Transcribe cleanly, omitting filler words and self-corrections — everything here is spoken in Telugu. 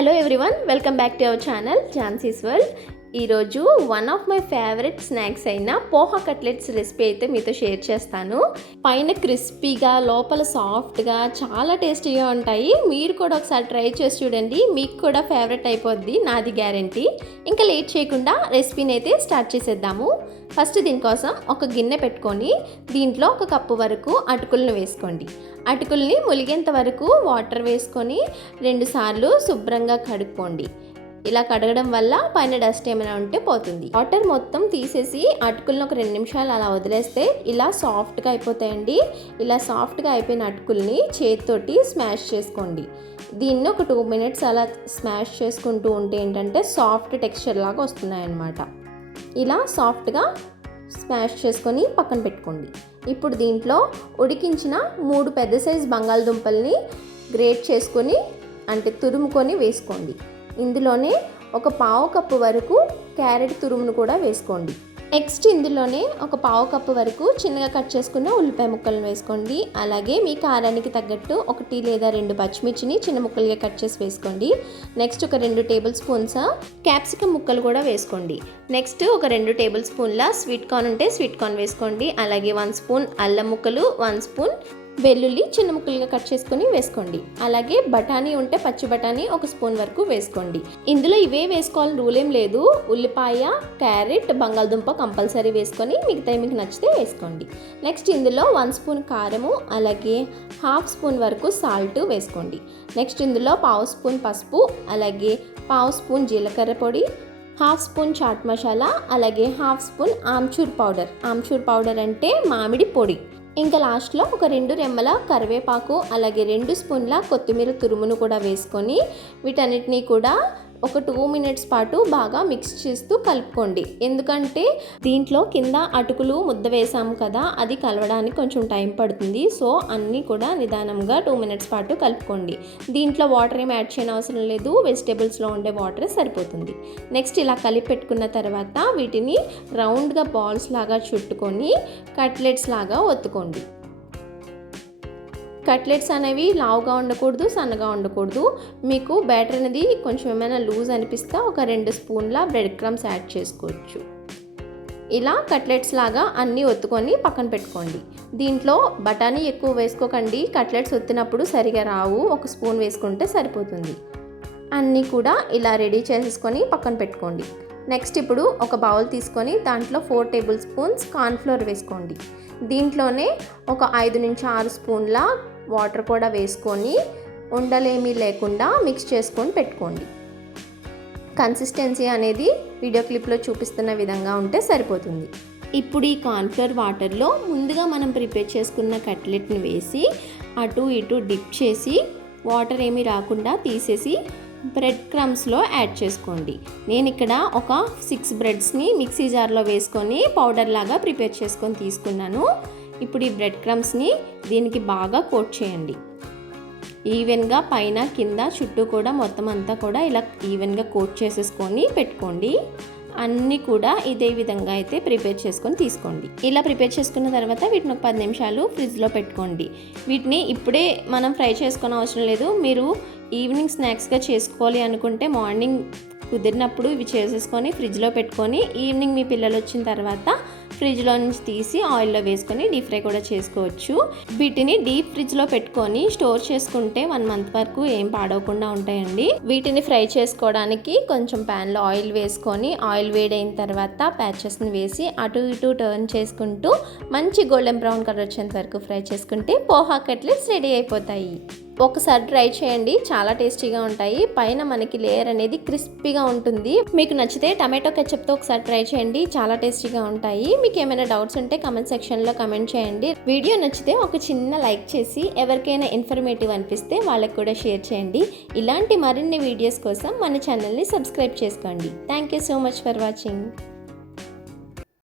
Hello everyone, welcome back to our channel Jhansi's world. ఈరోజు one of my favourite snacks అయిన పోహా కట్లెట్స్ రెసిపీ అయితే మీతో షేర్ చేస్తాను. పైన క్రిస్పీగా లోపల సాఫ్ట్గా చాలా టేస్టీగా ఉంటాయి. మీరు కూడా ఒకసారి ట్రై చేసి చూడండి, మీకు కూడా ఫేవరెట్ అయిపోద్ది, నాది గ్యారంటీ. ఇంకా లేట్ చేయకుండా రెసిపీని అయితే స్టార్ట్ చేసేద్దాము. ఫస్ట్ దీనికోసం ఒక గిన్నె పెట్టుకొని దీంట్లో 1 కప్పు వరకు అటుకులను వేసుకోండి. అటుకుల్ని ములిగేంత వరకు వాటర్ వేసుకొని 2 సార్లు శుభ్రంగా కడుక్కోండి. ఇలా కడగడం వల్ల పైన డస్ట్ ఏమైనా ఉంటే పోతుంది. వాటర్ మొత్తం తీసేసి అటుకులను ఒక 2 నిమిషాలు అలా వదిలేస్తే ఇలా సాఫ్ట్గా అయిపోతాయండి. ఇలా సాఫ్ట్గా అయిపోయిన అటుకుల్ని చేతితోటి స్మాష్ చేసుకోండి. దీన్ని ఒక 2 మినిట్స్ అలా స్మాష్ చేసుకుంటూ ఉంటే ఏంటంటే సాఫ్ట్ టెక్స్చర్ లాగా వస్తున్నాయన్నమాట. ఇలా సాఫ్ట్గా స్మాష్ చేసుకొని పక్కన పెట్టుకోండి. ఇప్పుడు దీంట్లో ఉడికించిన 3 పెద్ద సైజు బంగాళదుంపల్ని గ్రేట్ చేసుకొని అంటే తురుముకొని వేసుకోండి. ఇందులోనే ఒక 1/2 కప్పు వరకు క్యారెట్ తురుమును కూడా వేసుకోండి. నెక్స్ట్ ఇందులోనే ఒక 1/2 కప్పు వరకు చిన్నగా కట్ చేసుకున్న ఉల్లిపాయ ముక్కలను వేసుకోండి. అలాగే మీ కారానికి తగ్గట్టు 1 లేదా 2 పచ్చిమిర్చిని చిన్న ముక్కలుగా కట్ చేసి వేసుకోండి. నెక్స్ట్ ఒక 2 టేబుల్ స్పూన్స్ క్యాప్సికమ్ ముక్కలు కూడా వేసుకోండి. నెక్స్ట్ ఒక 2 టేబుల్ స్పూన్ల స్వీట్ కార్న్ ఉంటే స్వీట్ కార్న్ వేసుకోండి. అలాగే 1 స్పూన్ అల్లం ముక్కలు, 1 స్పూన్ వెల్లుల్లి చిన్న ముక్కలుగా కట్ చేసుకొని వేసుకోండి. అలాగే బఠానీ ఉంటే పచ్చి బఠానీ 1 స్పూన్ వరకు వేసుకోండి. ఇందులో ఇవే వేసుకోవాలని రూల్ ఏం లేదు. ఉల్లిపాయ, క్యారెట్, బంగాళదుంప కంపల్సరీ వేసుకొని మిగతా మీకు నచ్చితే వేసుకోండి. నెక్స్ట్ ఇందులో 1 స్పూన్ కారము, అలాగే 1/2 స్పూన్ వరకు సాల్ట్ వేసుకోండి. నెక్స్ట్ ఇందులో 1/2 స్పూన్ పసుపు, అలాగే 1/2 స్పూన్ జీలకర్ర పొడి, 1/2 స్పూన్ చాట్ మసాలా, అలాగే 1/2 spoon amchur powder. Amchur powder అంటే మామిడి పొడి. ఇంకా లాస్ట్లో ఒక 2 రెమ్మల కరివేపాకు, అలాగే 2 స్పూన్ల కొత్తిమీర తురుమును కూడా వేసుకొని వీటన్నిటినీ కూడా ఒక 2 మినిట్స్ పాటు బాగా మిక్స్ చేస్తూ కలుపుకోండి. ఎందుకంటే దీంట్లో కింద అటుకులు ముద్ద వేసాము కదా, అది కలవడానికి కొంచెం టైం పడుతుంది. సో అన్నీ కూడా నిదానంగా 2 మినిట్స్ పాటు కలుపుకోండి. దీంట్లో వాటర్ ఏమి యాడ్ చేయని అవసరం లేదు, వెజిటేబుల్స్లో ఉండే వాటరే సరిపోతుంది. నెక్స్ట్ ఇలా కలిపి పెట్టుకున్న తర్వాత వీటిని రౌండ్గా బాల్స్ లాగా చుట్టుకొని కట్లెట్స్ లాగా ఒత్తుకోండి. కట్లెట్స్ అనేవి లావుగా ఉండకూడదు, సన్నగా ఉండకూడదు. మీకు బ్యాటర్ అనేది కొంచెం ఏమైనా లూజ్ అనిపిస్తే ఒక 2 స్పూన్ల బ్రెడ్ క్రమ్స్ యాడ్ చేసుకోవచ్చు. ఇలా కట్లెట్స్ లాగా అన్నీ ఒత్తుకొని పక్కన పెట్టుకోండి. దీంట్లో బఠానీ ఎక్కువ వేసుకోకండి, కట్లెట్స్ ఒత్తినప్పుడు సరిగా రావు. 1 స్పూన్ వేసుకుంటే సరిపోతుంది. అన్నీ కూడా ఇలా రెడీ చేసేసుకొని పక్కన పెట్టుకోండి. నెక్స్ట్ ఇప్పుడు ఒక బౌల్ తీసుకొని దాంట్లో 4 టేబుల్ స్పూన్స్ కార్న్ఫ్లోర్ వేసుకోండి. దీంట్లోనే ఒక 5 నుంచి 6 స్పూన్ల వాటర్ కూడా వేసుకొని ఉండలేమీ లేకుండా మిక్స్ చేసుకొని పెట్టుకోండి. కన్సిస్టెన్సీ అనేది వీడియో క్లిప్లో చూపిస్తున్న విధంగా ఉంటే సరిపోతుంది. ఇప్పుడు ఈ కార్న్ఫ్లోర్ వాటర్లో ముందుగా మనం ప్రిపేర్ చేసుకున్న కట్లెట్ని వేసి అటు ఇటు డిప్ చేసి వాటర్ ఏమీ రాకుండా తీసేసి బ్రెడ్ క్రమ్స్లో యాడ్ చేసుకోండి. నేను ఇక్కడ ఒక 6 బ్రెడ్స్ని మిక్సీ జార్లో వేసుకొని పౌడర్ లాగా ప్రిపేర్ చేసుకొని తీసుకున్నాను. ఇప్పుడు ఈ బ్రెడ్ క్రమ్స్ని దీనికి బాగా కోట్ చేయండి. ఈవెన్గా పైన కింద చుట్టూ కూడా మొత్తం అంతా కూడా ఇలా ఈవెన్గా కోట్ చేసేసుకొని పెట్టుకోండి. అన్నీ కూడా ఇదే విధంగా అయితే ప్రిపేర్ చేసుకొని తీసుకోండి. ఇలా ప్రిపేర్ చేసుకున్న తర్వాత వీటిని ఒక 10 నిమిషాలు ఫ్రిడ్జ్లో పెట్టుకోండి. వీటిని ఇప్పుడే మనం ఫ్రై చేసుకునే అవసరం లేదు. మీరు ఈవినింగ్ స్నాక్స్గా చేసుకోవాలి అనుకుంటే మార్నింగ్ కుదిరినప్పుడు ఇవి చేసేసుకొని ఫ్రిడ్జ్లో పెట్టుకొని ఈవినింగ్ మీ పిల్లలు వచ్చిన తర్వాత ఫ్రిడ్జ్లో నుంచి తీసి ఆయిల్లో వేసుకొని డీప్ ఫ్రై కూడా చేసుకోవచ్చు. వీటిని డీప్ ఫ్రిడ్జ్లో పెట్టుకొని స్టోర్ చేసుకుంటే 1 మంత్ వరకు ఏం పాడవకుండా ఉంటాయండి. వీటిని ఫ్రై చేసుకోవడానికి కొంచెం ప్యాన్లో ఆయిల్ వేసుకొని ఆయిల్ వేడైన తర్వాత ప్యాచెస్ని వేసి అటు ఇటు టర్న్ చేసుకుంటూ మంచి గోల్డెన్ బ్రౌన్ కలర్ వచ్చేంత వరకు ఫ్రై చేసుకుంటే పోహా కట్లెట్స్ రెడీ అయిపోతాయి. ఒకసారి ట్రై చేయండి, చాలా టేస్టీగా ఉంటాయి. పైన మనకి లేయర్ అనేది క్రిస్పీగా ఉంటుంది. మీకు నచ్చితే టమాటో కెచప్తో ఒకసారి ట్రై చేయండి, చాలా టేస్టీగా ఉంటాయి. మీకు ఏమైనా డౌట్స్ ఉంటే కమెంట్ సెక్షన్లో కమెంట్ చేయండి. వీడియో నచ్చితే ఒక చిన్న లైక్ చేసి ఎవరికైనా ఇన్ఫర్మేటివ్ అనిపిస్తే వాళ్ళకి కూడా షేర్ చేయండి. ఇలాంటి మరిన్ని వీడియోస్ కోసం మన ఛానల్ని సబ్స్క్రైబ్ చేసుకోండి. Thank you so much for watching.